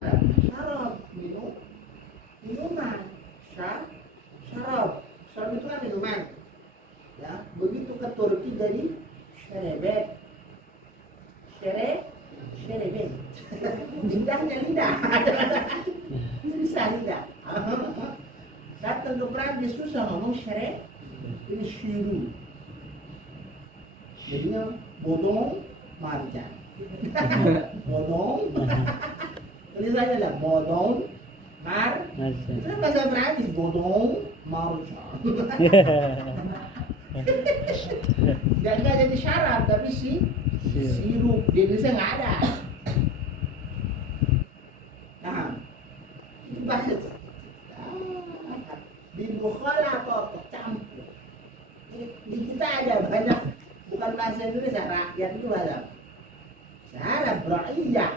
Syarab minum, minuman. Syarab itu kan minuman. Ya, begitu ke Turki jadi şerebet. Şerebet. Lidahnya lidah. Bisa lidah. Datang ke Prancis susah ngomong ini syiru. Jadinya bodong marjan. Bodong. Tulisannya ada bodong itu kan bahasa Prancis bodong marjan. Gak jadi syarat tapi sirup di Indonesia nggak ada. Nah, itu bahasa di Bukhara apa campur. Di kita ada banyak bukan bahasa Indonesia rakyat itu ada. Arab ra'iyah.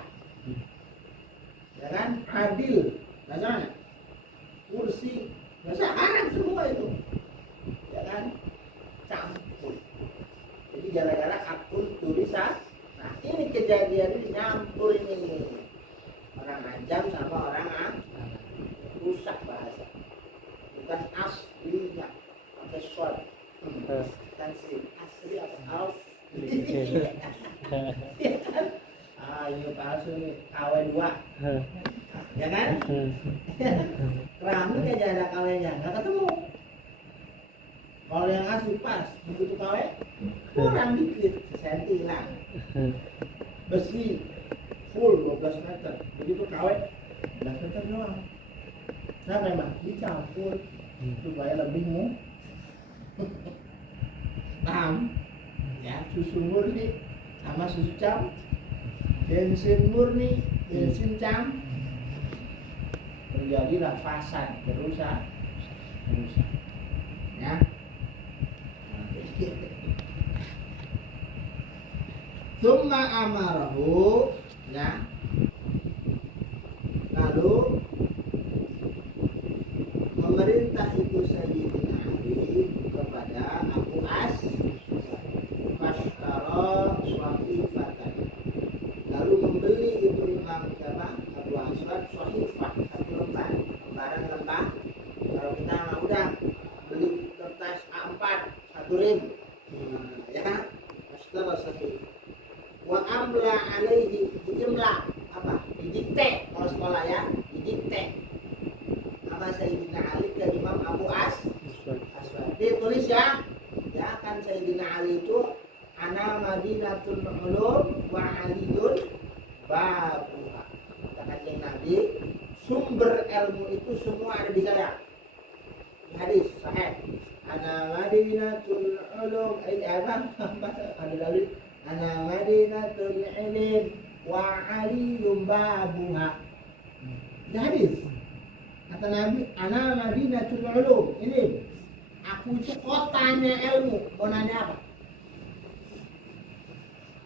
Ya kan? Adil. Bahasanya kursi. Bahasa Arab semua itu. Ya kan? Campur. Jadi gara-gara akun tulisan. Nah, ini kejadian ini nyampur ini. Orang Ajam sama orang rusak bahasa. Bukan aslinya. Pakai sol. Kan asli apa ya kan? Ini palsu nih, KW2 ya kan? Keramik aja ada KW-nya, nggak ketemu. Kalau yang asli pas, begitu KW kurang dikit, sesenti hilang. Besi full 12 meter, begitu KW 12 meter doang. Nah memang dicampur supaya lebih paham ya, susu murni sama susu cam, bensin murni, bensin cam, terjadilah fasad, rusak ya. Summa amarahu ya, lalu memerintah itu Sayyidina Ali kepada Abu As Fashtara Swahifatan, lalu membeli itu Imam Abu Aswad Swahifah, satu lembaran lembah. Kalau kita udah beli kertas A4 satu rim ya, Fashtara Swahifah wa amla alaihi, diimla apa, didikte kalau sekolah ya, didikte apa Sayyidina Ali ke Imam Abu Aswad. Ditulis ya kan Sayyidina Ali itu ana Madinatul Ulum wa Aliyun babuha. Kata Nabi, sumber ilmu itu semua ada di saya. Hadis sahih. Ana Madinatul Ulum, ini apa? Ada dalil. Ana Madinatul Ilm wa Aliyun babuha. Ini hadis. Kata Nabi, ana Madinatul Ulum, ini aku itu kotanya ilmu. Mau nanya apa?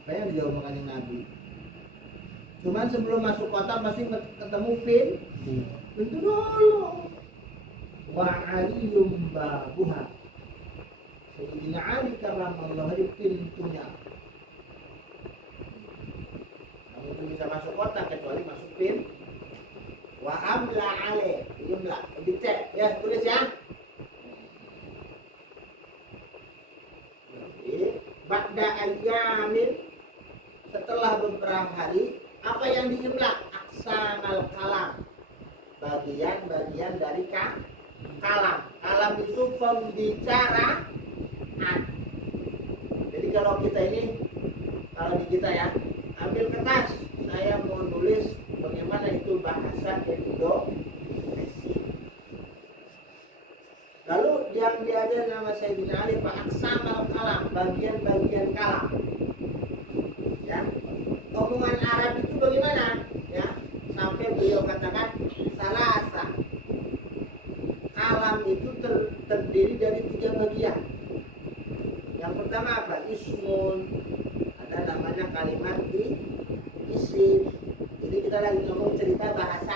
Apa yang dijawab makanya Nabi? Cuman sebelum masuk kota pasti ketemu pintu dulu. Wa aliyum babuha. Sayyidina Ali karramallahu wajhahu pintunya. Kamu itu bisa masuk kota kecuali masuk pintu. Wa amla ale, imla, dicek ya, tulis ya. Ba'da ayyamin, setelah beberapa hari, apa yang diimla? Aksanal kalam, bagian-bagian dari kalam. Kalam itu pembicaraan. Jadi kalau kita ini, kalau di kita ya, ambil kertas, saya mau nulis bagaimana itu bahasa Indonesia. Lalu yang diajar nama Sayyidina Ali Pak Aksanal kalam, bagian-bagian kalam. Ya, omongan Arab itu bagaimana? Ya, sampai beliau katakan salasa. Kalam itu terdiri dari 3 bagian. Yang pertama apa? Ismun, ada namanya kalimat isim. Jadi kita lagi ngomong cerita bahasa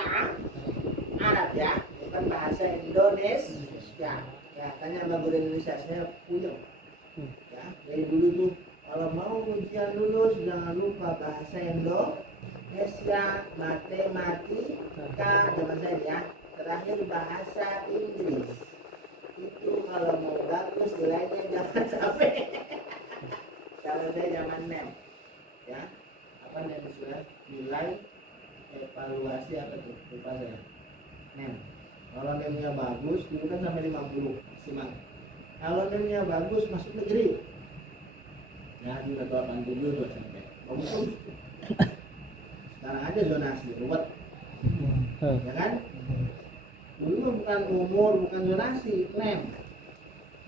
Arab ya, bukan bahasa Indonesia. Ya, tanya Mbak Guru Indonesia, saya punya. Ya, dari dulu tuh kalau mau ujian lulus jangan lupa bahasa Indonesia. Indonesia, matematika, zaman saya ya. Terakhir bahasa Inggris. Itu kalau mau bagus nilainya jangan sampai. Kalau saya zaman NEM, ya. Apa NEM sudah nilai evaluasi apa tuh? Lupa saya. NEM. Kalau NEM-nya bagus, dulu kan sampai 50 maksimal. Kalau NEM-nya bagus masuk negeri. Ya, di 87 tuh sampai. Bagus. Sekarang aja zonasi, ruwet. Ya kan? Dulu bukan umur, bukan zonasi, NEM.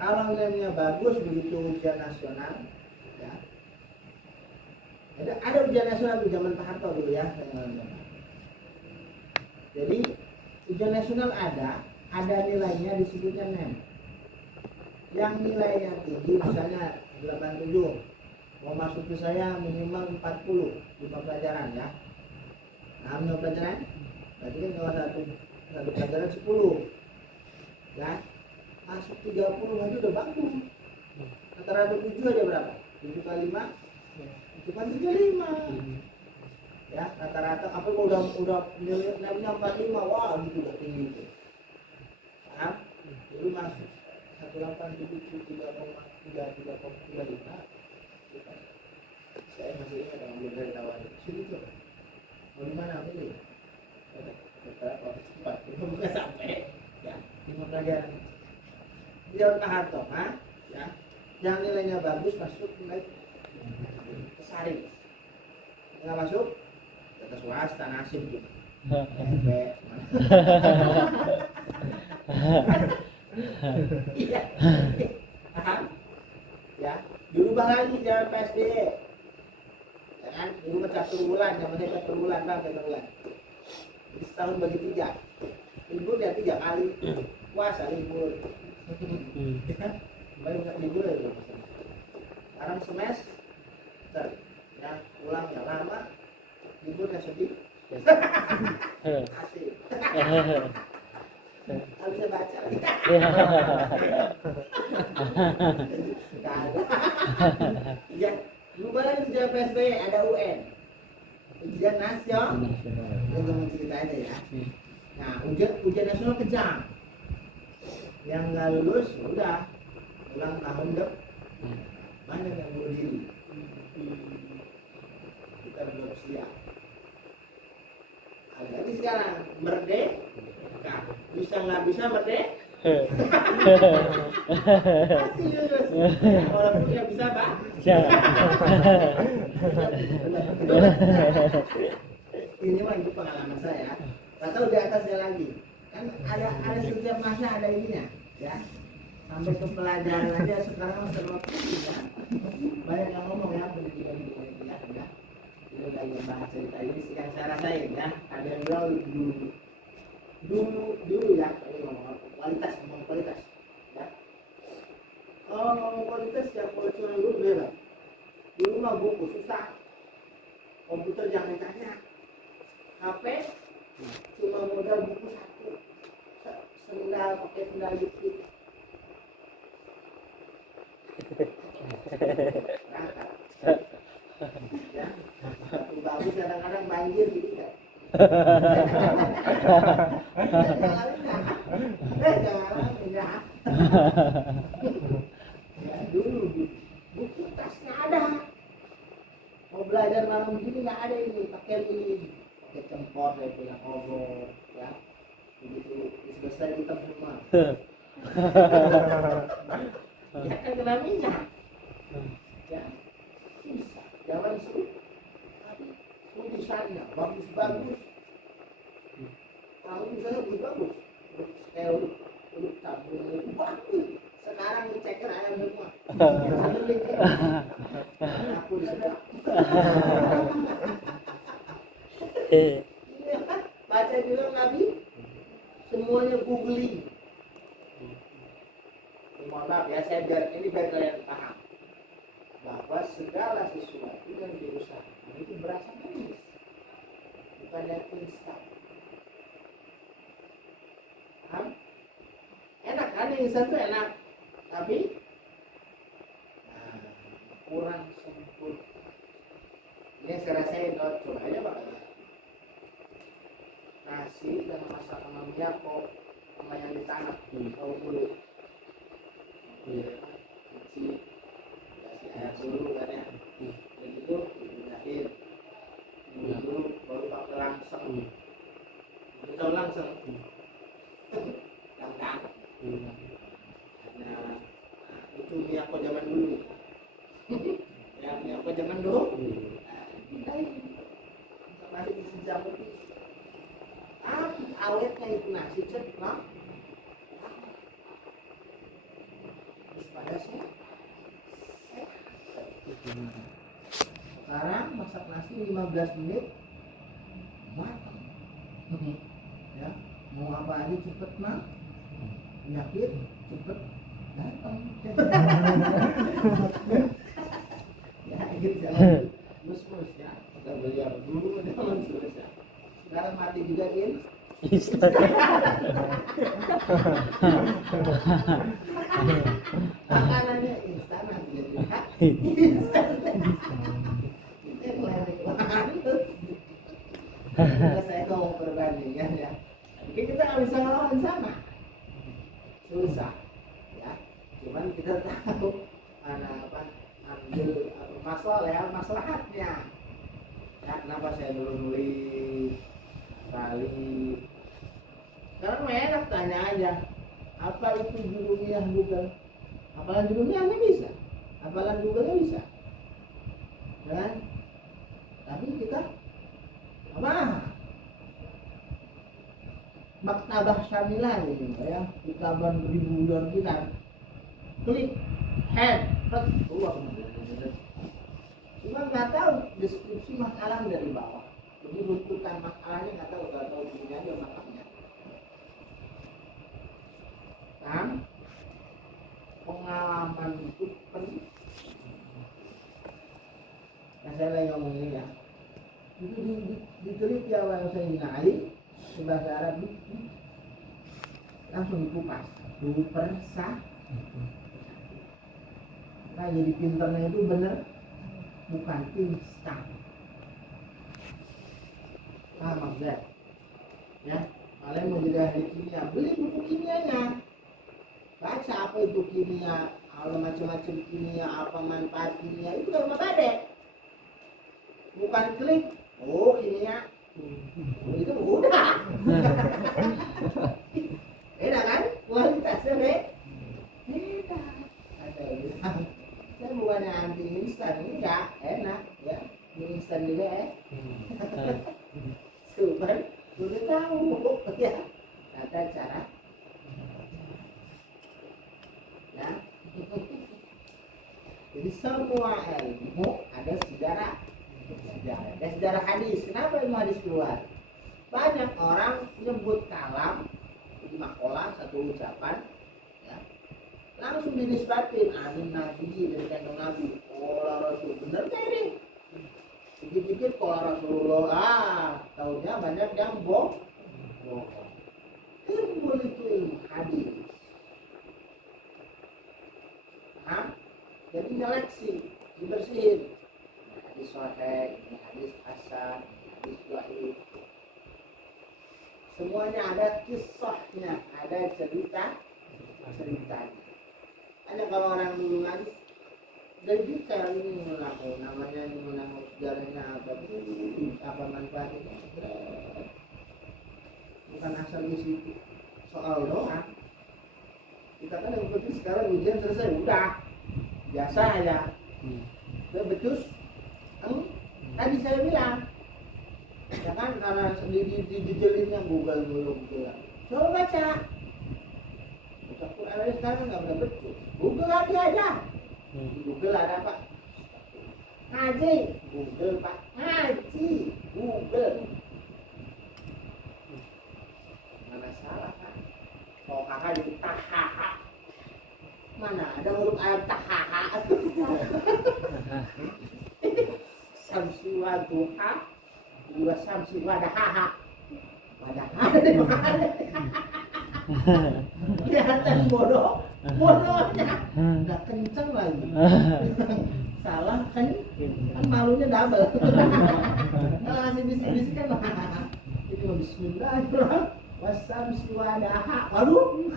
Kalau NEM-nya bagus begitu ujian nasional, ya. Ada ujian nasional di zaman Pak Harto dulu ya. Jadi ujian nasional ada nilainya disebutnya NEM. Yang nilainya tinggi misalnya 87, mau masuk ke saya minimal 40 5 pelajaran ya. Nah, 5 pelajaran berarti kan kalau satu pelajaran 10 ya, masuk 30 aja udah bagus. Rata-rata 7 aja berapa? 7 kali 5 cuma 35 ya, rata-rata apa udah nilainya 45, wah gitu udah tinggi itu. Paham? Dulu masuk 187 3,35. Saya masih ingat yang belum dari tawarin sini tuh. Mau di mana ini? Beberapa cepat, bukan sampai ya 5 pelajaran. Dia Pak Harto, ya. Yang nilainya bagus masuk nilai ke Sari. Nggak masuk ke swasta nasib gitu. Iya. Paham? Ya, dirubah lagi jangan PSBB. Ya kan? Dulu catur bulan, namanya catur bulan, catur bulan. Jadi setahun bagi 3. Libur ya 3 kali. Puasa libur. Ya kan? Baru nggak libur ya. Sekarang semester. Ya, pulangnya lama. Liburnya sedih. Asik. Nggak bisa baca lagi. Iya, lupa lagi ujian PSBB ada UN, ujian nasional. Yang kamu cerita aja ya. Nah, ujian nasional kejam. Yang nggak lulus udah ulang tahun depan. Banyak yang bunuh diri. Kita belum siap. Lagi sekarang merdeka, bisa nggak bisa merdeka? Pasti lulus. Walaupun nggak bisa Pak. Ini mah itu pengalaman saya. Atau di atasnya lagi. Kan ada setiap masa ada ininya, ya. Sampai ke pelajaran aja sekarang serba ya. Banyak yang ngomong ya pendidikan ya. Itu lagi bahas cerita ini yang saya rasain ya. Ada yang bilang dulu ya, ini ngomong kualitas ya. Kalau ngomong kualitas ya kualitas dulu beda. Dulu mah buku susah, komputer jangan ditanya, HP cuma modal buku 1, pakai sendal jepit. Ya, satu bagus kadang-kadang banjir gitu kan. Jangan ya. Ya dulu buku tasnya ada. Mau belajar malam gini nggak ada ini, pakai cempor saya punya obor ya. Begitu selesai kita semua. Ya kan kena minyak. Ya. Jangan suruh tapi tulisannya bagus-bagus. Kalau misalnya bagus, udah tabung bagus. Sekarang ceker ayam semua. Aku di sebelah. Baca juga Nabi, semuanya googling. Mohon maaf ya, saya biar kalian paham bahwa segala sesuatu yang diusahakan itu berasa manis, bukan yang instan. Paham? Enak kan yang instan itu enak, tapi kurang sempurna. Ini yang saya rasain, coba aja Pak. nasi dan masak sama miyako sama yang di tanah kalau dulu cuci kasih air dulu kan ya dan itu dipindahin dulu baru pakai langseng itu langseng kangkang nah itu miyako zaman dulu ya miyako zaman dulu pindahin nasi di jam lebih awetnya itu nasi cepat pada saya sekarang masak nasi 15 menit matang ya mau apa aja cepet mah penyakit cepet datang ya gitu jangan mus ya kita belajar dulu jangan terus ya sekarang mati juga in makanannya instan aja instan saya ngomong perbandingan ya tapi kita nggak bisa ngelawan sama susah ya cuman kita tahu mana apa ambil masalah ya maslahatnya ya kenapa saya dulu nulis kali sekarang enak tanya aja apa itu judulnya Google apalan judulnya Anda bisa apalan Google-nya bisa kan tapi kita apa maktabah syamilah ini ya kitaban ribuan kita klik head keluar cuma nggak tahu deskripsi makalah dari bawah jadi runtutan makalahnya nggak tahu begini aja makalahnya kan pengalaman itu penting nah saya lagi ngomong ini ya itu diteliti awal saya nyari bahasa Arab itu langsung dikupas dulu persah nah jadi pinternya itu bener bukan instan maksudnya ya kalian mau jadi ahli kimia beli buku kimianya baca apa itu kimia kalau macam-macam kimia apa manfaat kimia itu kalau nggak ada bukan klik oh kimia itu udah beda kan kualitasnya beda ada bilang saya bukannya anti instan enggak enak ya mie instan juga cuman udah tahu ya ada cara ya jadi semua ilmu ada sejarah dan sejarah hadis. Kenapa ilmu hadis keluar? Banyak orang nyebut kalam di makalah satu ucapan ya, langsung dinisbatin amin nabi dari kandung nabi kola rasul bener gak ini dikit-dikit kola rasulullah tahunya banyak yang bohong ilmu itu ilmu hadis jadi nyeleksi dibersihin hadis sahih, ini hadis hasan, hadis dhaif. Semuanya ada kisahnya, ada ceritanya. Hanya kalau orang dulu hadis dari detail ini mengaku namanya ini mengaku sejarahnya apa manfaatnya. Bukan asal di situ soal doang. Kita kan yang penting sekarang ujian selesai udah biasa aja. Becus tadi saya bilang ya kan karena dijejelinnya Google dulu gitu ya coba baca Quran aja sekarang nggak pernah becus Google lagi aja Google ada apa ngaji Google pak ngaji Google mana salah kan kalau kakak jadi tahaha mana ada huruf ayat tahaha samsi wa duha dua samsi wa dahaha kelihatan bodohnya nggak kenceng lagi salah kan malunya double kalau masih bisik-bisik kan ini Bismillahirrahmanirrahim. Wasamsi wadaha. Waduh.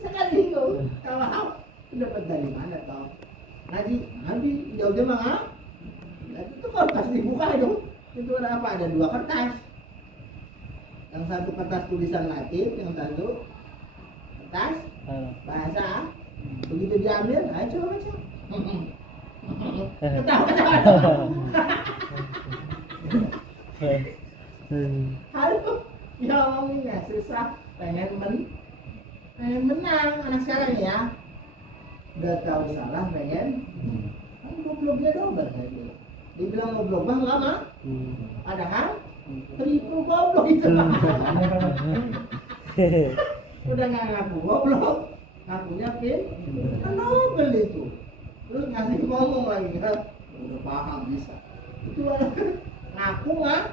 Sekali itu. Kalau dapat dari mana tau? Nabi jauh-jauh mah. Itu kertas dibuka itu. Itu ada apa? Ada 2 kertas. Yang satu kertas tulisan Latin, yang satu kertas bahasa. Begitu diambil, ayo coba baca. Ketawa. Aduh, ya ngomongnya susah. Pengen menang anak sekarang ya. Udah tahu salah pengen. Kan gobloknya double kayak dibilang goblok bang lama. Padahal triple goblok itu. Udah nggak ngaku goblok, ngakunya pin. Kan double itu. Terus ngasih ngomong lagi kan. Udah paham bisa. Itu ngaku nggak?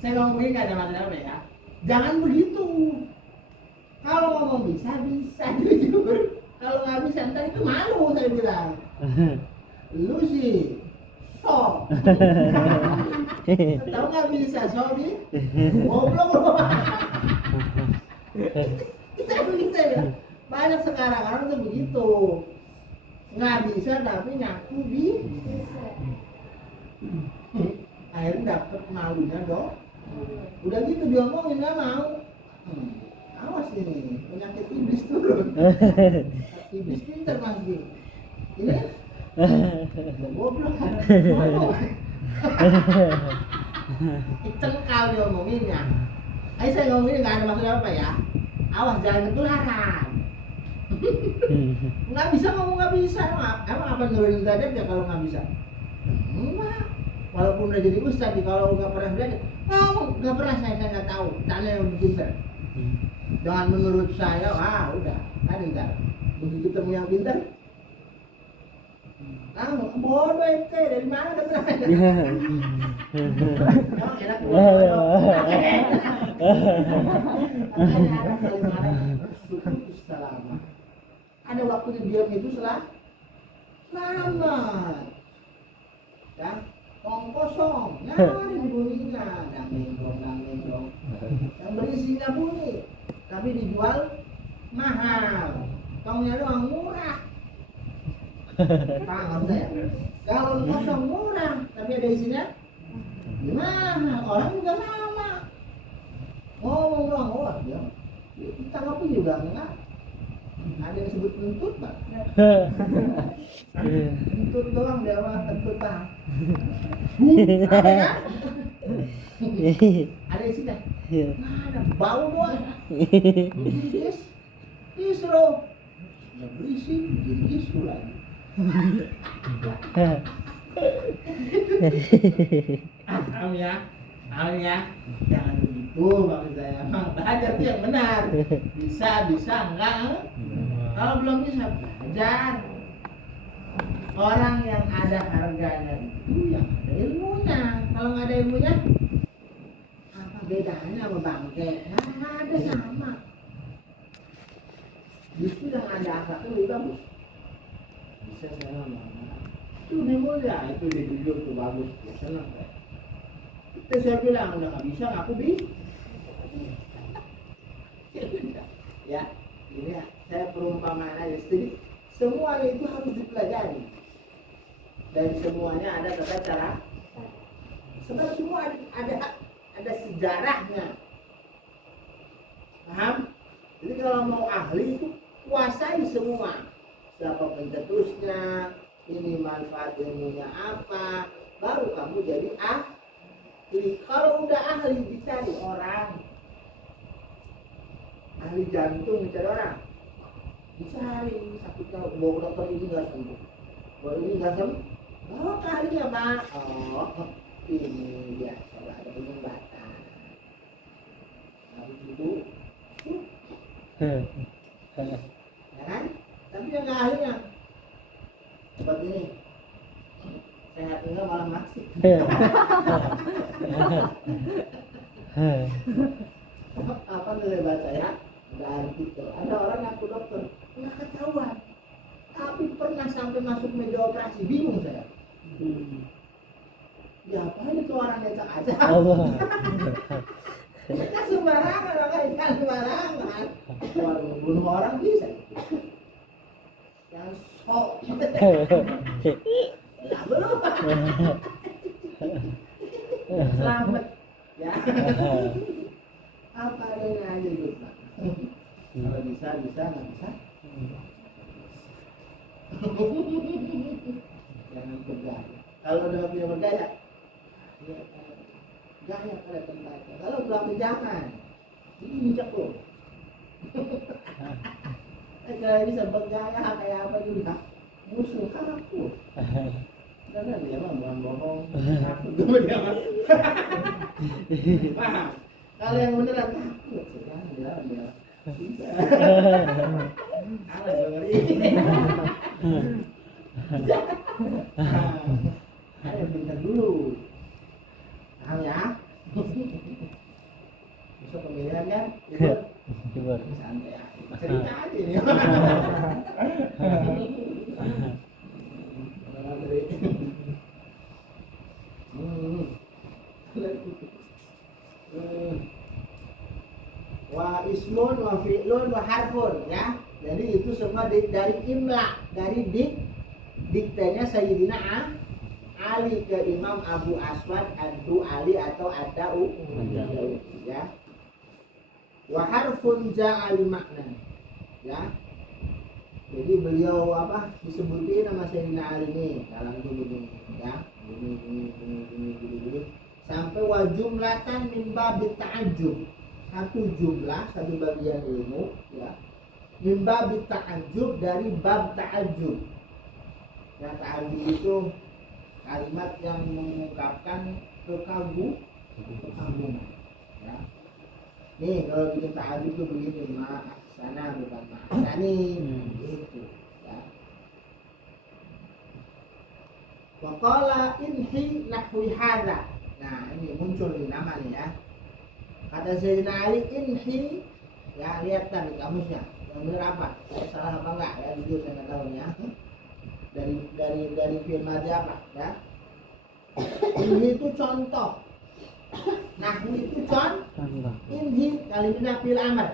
Saya ngomongin nggak ada masalah ya. Jangan begitu. Kalau ngomong bisa jujur. Kalau nggak bisa ntar itu malu saya bilang. Lu sih sok. Tahu nggak bisa sok nih? Goblok. Kita begitu ya. Banyak sekarang orang tuh begitu. Nggak bisa tapi ngaku bisa. Akhirnya dapet malunya dong. Udah gitu dia ngomongin nggak mau. Awas ini penyakit iblis turun. Iblis pintar masih. Ini goblok. Cengkal dia ngomonginnya. Ayo saya ngomongin nggak ada maksud apa ya. Awas jangan ketularan. Nggak bisa ngomong nggak bisa. Emang apa nurunin derajat ya kalau nggak bisa? Enggak. Walaupun udah jadi ustadz, kalau nggak pernah belajar, nggak pernah saya nggak tahu. Tanya yang pintar. Jangan menurut saya, wah udah, kan ntar begitu ketemu yang pintar, bodoh itu dari mana udah pernah? Emang enak bodoh. Ada kalimat suku selama. Ada waktu diam itu selamat. Ya. Tong kosong, nyari bunyinya, dangding dong. Yang berisinya bunyi, tapi dijual mahal. Tongnya doang murah. Paham saya? Kalau kosong murah, tapi ada isinya gimana? Orang juga sama. Ngomong doang, oh dia kita ngopi juga enggak. Ada yang disebut nuntut, Pak. Nuntut doang dia mah kentut bang. Ada kan? Ada isinya. Nah, ada bau doang. Isro. Nggak berisik, jadi isro lagi. Am ya. Jangan begitu maksud saya. Emang belajar itu yang benar. Bisa enggak? Kalau belum bisa belajar. Orang yang ada harganya itu yang ada ilmunya. Kalau nggak ada ilmunya, apa bedanya sama bangke? Nggak ada sama. Justru yang ada akhlaknya lebih bagus. Bisa saya ngomong. Itu lebih mulia. Itu diduduk tuh bagus. Senang saya. Itu saya bilang udah nggak bisa, aku bisa. Ya, ini ya. Saya perumpamaan aja. Jadi semuanya itu harus dipelajari. Dan semuanya ada tata cara. Sebenarnya semua ada sejarahnya. Paham? Jadi kalau mau ahli itu kuasai semua. Siapa pencetusnya, ini manfaat ilmunya apa, baru kamu jadi ahli. Kalau udah ahli dicari orang, ahli jantung dicari orang, dicari sakitnya bawa dokter ini nggak sembuh, bawa ini nggak sembuh. Oh kalinya Pak, ini biasa ada penyumbatan. Habis itu, ya kan? Tapi yang nggak ahlinya, seperti ini, sehat enggak malah mati. Apa nilai baca ya? Ada artikel, ada orang ngaku dokter, nggak ketahuan, tapi pernah sampai masuk meja operasi, bingung saya. Ya apa itu orang ngecak aja. Allah. Kita sembarangan, makanya jangan sembarangan. Waduh, bunuh orang bisa. Yang sok. Ya belum. Selamat. Ya. Apa adanya aja gitu. Kalau bisa, nggak bisa. Jangan bergaya. Kalau udah punya bergaya, ya, gaya pada tempatnya. Kalau belum jangan, injak loh. Kalau bisa bergaya kayak apa juga, musuh aku. Karena dia mah bukan bohong, aku dulu dia mah. Paham? Kalau yang beneran takut, sekarang dia. Alah ngeri. Ada pintar dulu. Paham ya? Besok pemilihan kan? Coba. Santai aja. Cerita aja nih. Wa ismun wa fi'lun wa harfun ya. Jadi itu semua dari imla, dari diktenya Sayyidina Ali ke Imam Abu Aswad Adu Ali atau Adau ya. Wa harfun ja'al makna ya. Jadi beliau disebutin nama Sayyidina Ali ini dalam itu begini ya. Begini. Sampai wa jumlatan min babit ta'ajjub. Satu jumlah, satu bagian ilmu ya. Min babit ta'ajjub, dari bab ta'ajjub. Ya, ta'ajjub itu kalimat yang mengungkapkan kekaguman ya. Nih kalau bikin ta'ajjub itu begini, ma'ahsana bukan ma'ahsani gitu ya. Wa qala inhi nahwi hadza. Nah, ini muncul di nama nih ya. Kata Sayyidina Ali inhi ya, lihat tadi kamusnya. Yang benar apa? Saya salah apa enggak? Ya jujur saya enggak tahu ya. Dari firman dia apa ya? Inhi itu contoh. Nahwi itu contoh. Inhi kalimatnya fil amr.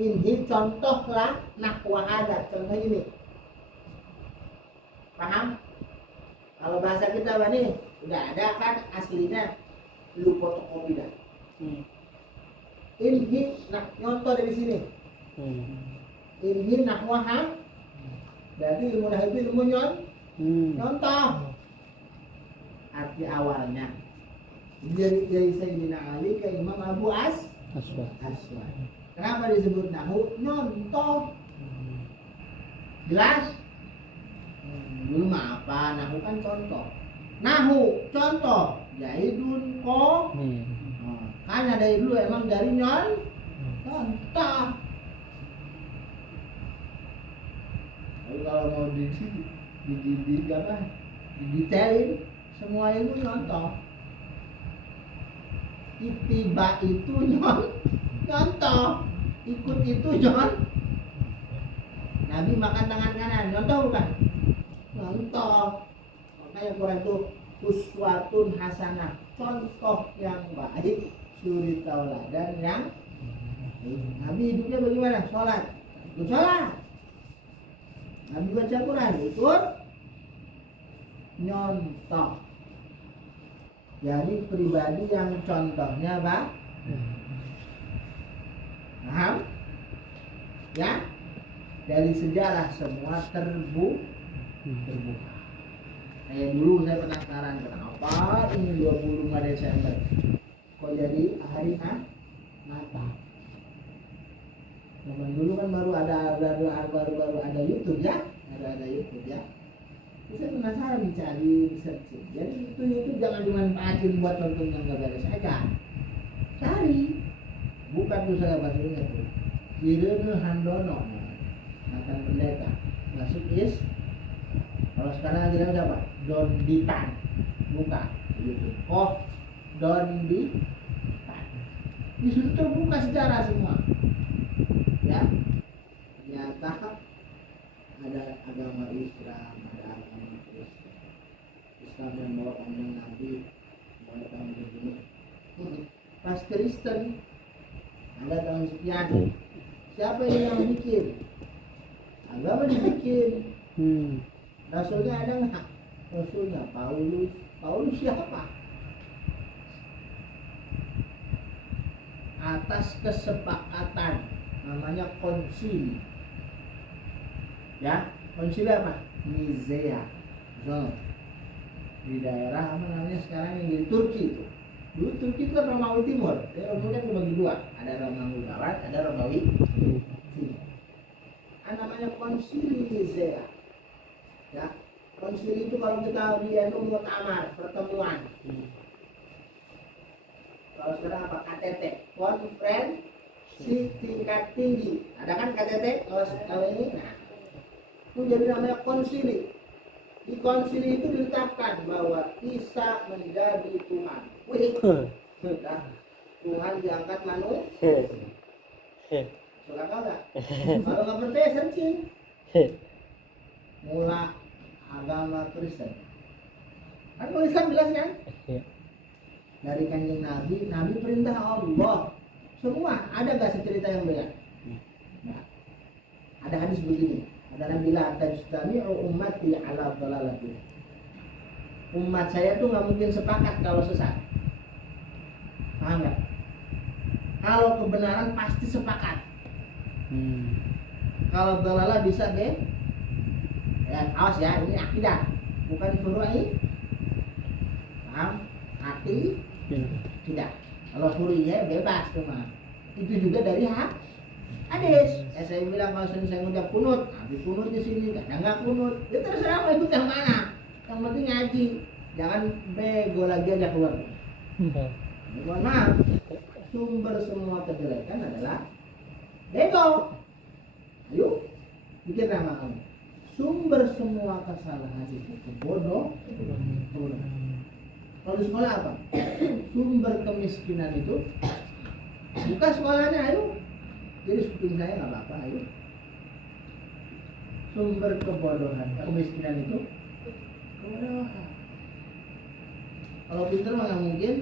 Inhi contohlah nahwa hadza, contoh ini. Paham? Kalau bahasa kita apa nih? Udah ada kan aslinya, lu fotokopi dah. Inhi, nah nyontoh dari sini. Inhi nahwaha, berarti ilmu nahwu itu ilmu nyontoh. Arti awalnya dari Sayyidina Ali ke Imam Abu Aswad. Kenapa disebut nahwu? Nyontoh. Jelas? Dulu mah apa? Nahwu kan contoh. Nahwu contoh. Zaidun ko. Karena dari dulu emang dari contoh. Tapi kalau mau didetailin semua itu contoh. Itiba itu contoh. Ikut itu Nabi makan tangan kanan, contoh bukan? Contoh. Makanya Quran itu uswatun hasanah, contoh yang baik, suri tauladan yang Nabi hidupnya bagaimana? Sholat, ikut sholat. Nabi baca Quran, ikut nyontoh. Jadi pribadi yang contohnya paham? Ya? Dari sejarah semua terbuka. Kayak dulu saya penasaran, kenapa ini 25 Desember kok jadi hari Natal? Zaman dulu kan baru ada YouTube ya, ada YouTube ya. Saya penasaran dicari, searching. Jadi itu YouTube jangan dimanfaatin buat nonton yang gak beres aja. Cari, bukan tuh saya bahasanya tuh. Irene Handono, mantan pendeta, masuk kalau sekarang aja siapa? Don Ditan, buka YouTube. Oh, Don Ditan. Di situ terbuka sejarah semua. Ya, ternyata ada agama Islam, ada agama Kristen. sampai bawa kanjeng Nabi bawa tahun begini. Pas Kristen ada tahun sekian. Siapa yang bikin? Agama dibikin. Rasulnya ada nggak? Rasulnya Paulus. Paulus siapa? Atas kesepakatan namanya konsili. Ya, konsili apa? Nizea. So, di daerah apa namanya sekarang yang di Turki itu. Dulu Turki itu kan Romawi Timur. Romawi kan dibagi dua. Ada Romawi Barat, ada Romawi Timur. Namanya konsili Nizea. Ya, konsili itu kalau kita di NU muktamar, pertemuan. Kalau sekarang apa? KTT, konferensi tingkat tinggi. Ada kan KTT kalau ini? Nah, itu jadi namanya konsili. Di konsili itu ditetapkan bahwa Isa menjadi Tuhan. Wih, sudah Tuhan diangkat manusia. Suka kagak? Kalau nggak percaya searching. Mula agama Kristen. Kan tulisan jelas kan? Dari kanjeng Nabi, Nabi perintah Allah. Semua ada nggak cerita yang beda? Nah, ada hadis begini. Ada Nabi la tajtami'u ummati ala dhalalati. Umat saya tuh nggak mungkin sepakat kalau sesat. Paham nggak? Kalau kebenaran pasti sepakat. Kalau dhalalah bisa deh. Ya, awas ya, ini akidah, bukan furu'i. Paham? Hati tidak. Kalau furu'i bebas tuh mah. Itu juga dari hadis. Saya bilang kalau saya ngucap kunut, habis kunut di sini, kadang nggak kunut. Ya terserah mau ikut yang mana. Yang penting ngaji. Jangan bego lagi aja keluar. Mohon maaf. Sumber semua kejelekan adalah bego. Ayo, bikin nama kamu. Sumber semua kesalahan itu bodoh. Kalau di sekolah apa? Sumber kemiskinan itu buka sekolahnya, ayo. Jadi kuping saya nggak apa-apa, ayo. Sumber kebodohan, kemiskinan itu kebodohan. Kalau pintar mah nggak mungkin